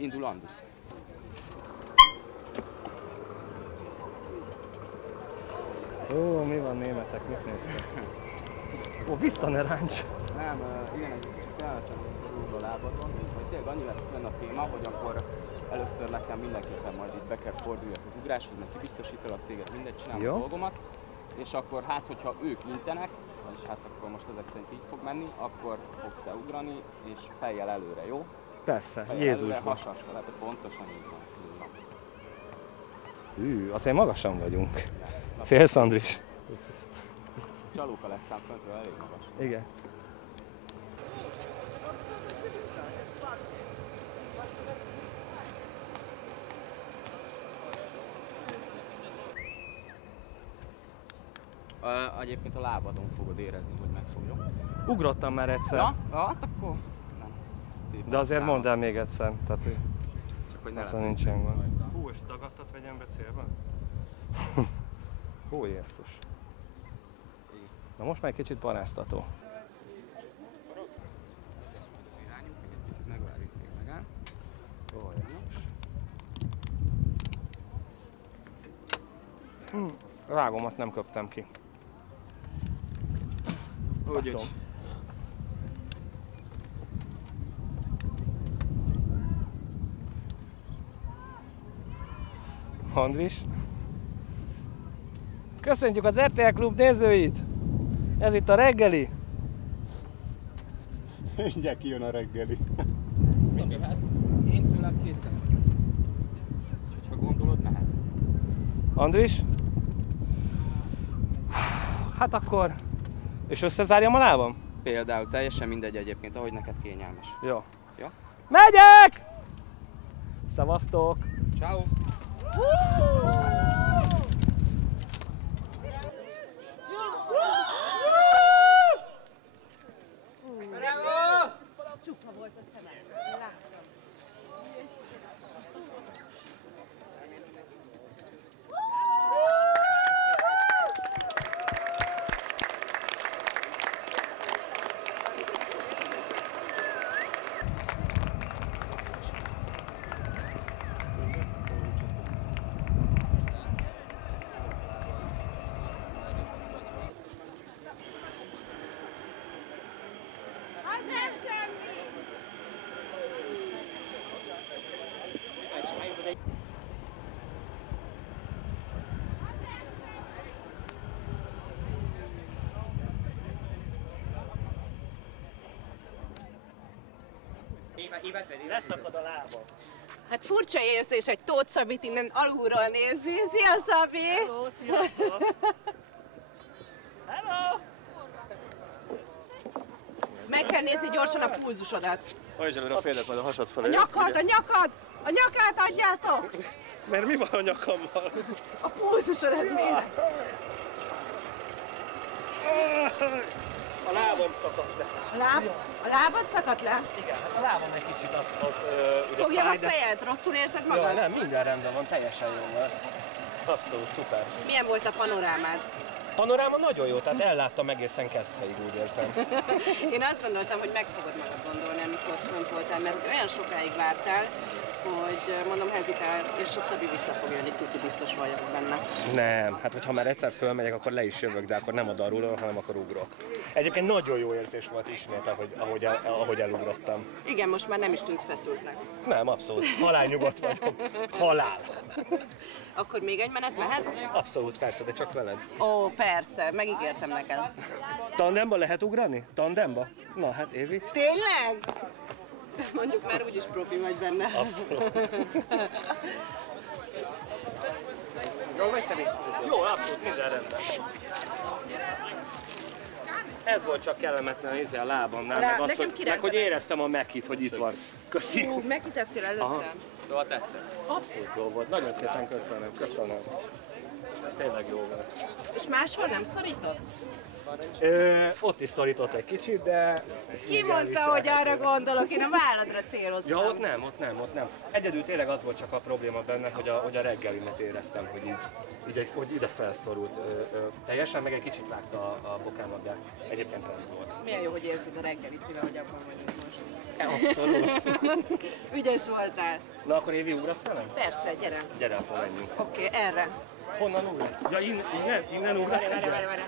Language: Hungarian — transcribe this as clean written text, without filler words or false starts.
Indul Andus. Ó, mi van németek, mit néztek? Ó, vissza ne ráncs! Nem, igen, egy kicsit felcsalódott az úrról lábadon, hogy tényleg annyi lesz benne a téma, hogy akkor először nekem mindenképpen majd itt be kell forduljak az ugráshoz, mert kibiztosítalak téged, mindegy, csinálom a dolgomat, és akkor hát, hogyha ők intenek, vagyis hát akkor most ezek szerint így fog menni, akkor fogsz te ugrani, és fejjel előre, jó? Persze, fejjel Jézusban. előre, hasaskal, hát pontosan így van. Azért magasan vagyunk. Félsz, Andris? Csalóka lesz szám föntről, elég magas. Igen. Egyébként a lábadon fogod érezni, hogy megfog, jó? Ugrottam már egyszer. Na, hát akkor nem. De azért mondd el még egyszer. Tehát, csak hogy ne aztán nincsen gond. Hú, és dagadtat vegyem be célba? Hú, Jézus. Na most már egy kicsit paráztató. Picit megvárjuk még meg. Ó, Jézus. Rágomat nem köptem ki. Úgy. Andris. Köszöntjük az RTL Klub nézőit! Ez itt a reggeli. Mindjárt kijön a reggeli. Szabi, hát én tőlem készen vagyok. Úgyhogy ha gondolod, mehet. Andris? Hát akkor... És összezárjam a lábam? Például teljesen mindegy egyébként, ahogy neked kényelmes. Jó. Jó? Megyek! Szevasztok! Ciao. Csupa volt a szemem. Láttam. Leszakad a lábam. Hát furcsa érzés egy Tóth Szabit innen alulról nézni. Szia, Szabi! Hello, sziasztok! Hello! Meg kell nézni gyorsan a pulzusodat. Hajtsd előre a félet, majd a hasad A felé. nyakad, a nyakad! A nyakát adjátok! Mert mi van a nyakammal? A pulzusodat mind. A lábam szakadt le. A lábad szakadt le? Igen, hát a lábam egy kicsit az ugye Fogja fáj, a fejed, rosszul érzed magad? Jaj, nem, minden rendben van, teljesen jó volt. Abszolút szuper. Milyen volt a panorámád? Panoráma nagyon jó, tehát elláttam egészen Keszthelyig, úgy érzem. Én azt gondoltam, hogy meg fogod magad gondolni, amikor fönt voltál, mert olyan sokáig vártál, hogy mondom, hezitál, és a Szabi vissza fog jönni, tuti biztos vagyok benne. Nem, hát hogyha már egyszer fölmegyek, akkor le is jövök, de akkor nem a daruló, hanem akkor ugrok. Egyébként nagyon jó érzés volt ismét, ahogy elugrottam. Igen, most már nem is tűnsz feszültnek. Nem, abszolút. Halálnyugodt vagyok. Halál. Akkor még egy menet mehet? Abszolút, persze, de csak veled. Ó, persze, megígértem neked. Tandemba lehet ugrani? Tandemba? Na hát, Évi. Tényleg? Mondjuk már úgyis profi vagy benne. Abszolút. Jó vagy, Szemi? Jó, abszolút, minden rendben. Ez volt csak kellemetlen a lábamnál, meg hogy éreztem a Mekit, hogy itt van. Köszi. Meghitettél előttem? Aha. Szóval tetszett? Abszolút jó volt, nagyon szépen köszönöm. Tényleg jó volt. És máshol nem szorított? Ott is szorított egy kicsit, de... Ki mondta, hogy arra gondolok? Én a válladra céloztam. Ja, ott nem. Egyedül tényleg az volt csak a probléma benne, hogy a reggelimet éreztem, hogy ide felszorult teljesen, meg egy kicsit vágta a bokámat, de egyébként rendben volt. Milyen jó, hogy érzed a reggelit, mivel hogy abban vagyunk most. Abszolút. Ügyes voltál. Na akkor Évi, ugrasz velem? Persze, gyere. Gyere, akkor menjünk. Oké, erre. Honnan ugrasz? Ja, innen ugrasz? Várj.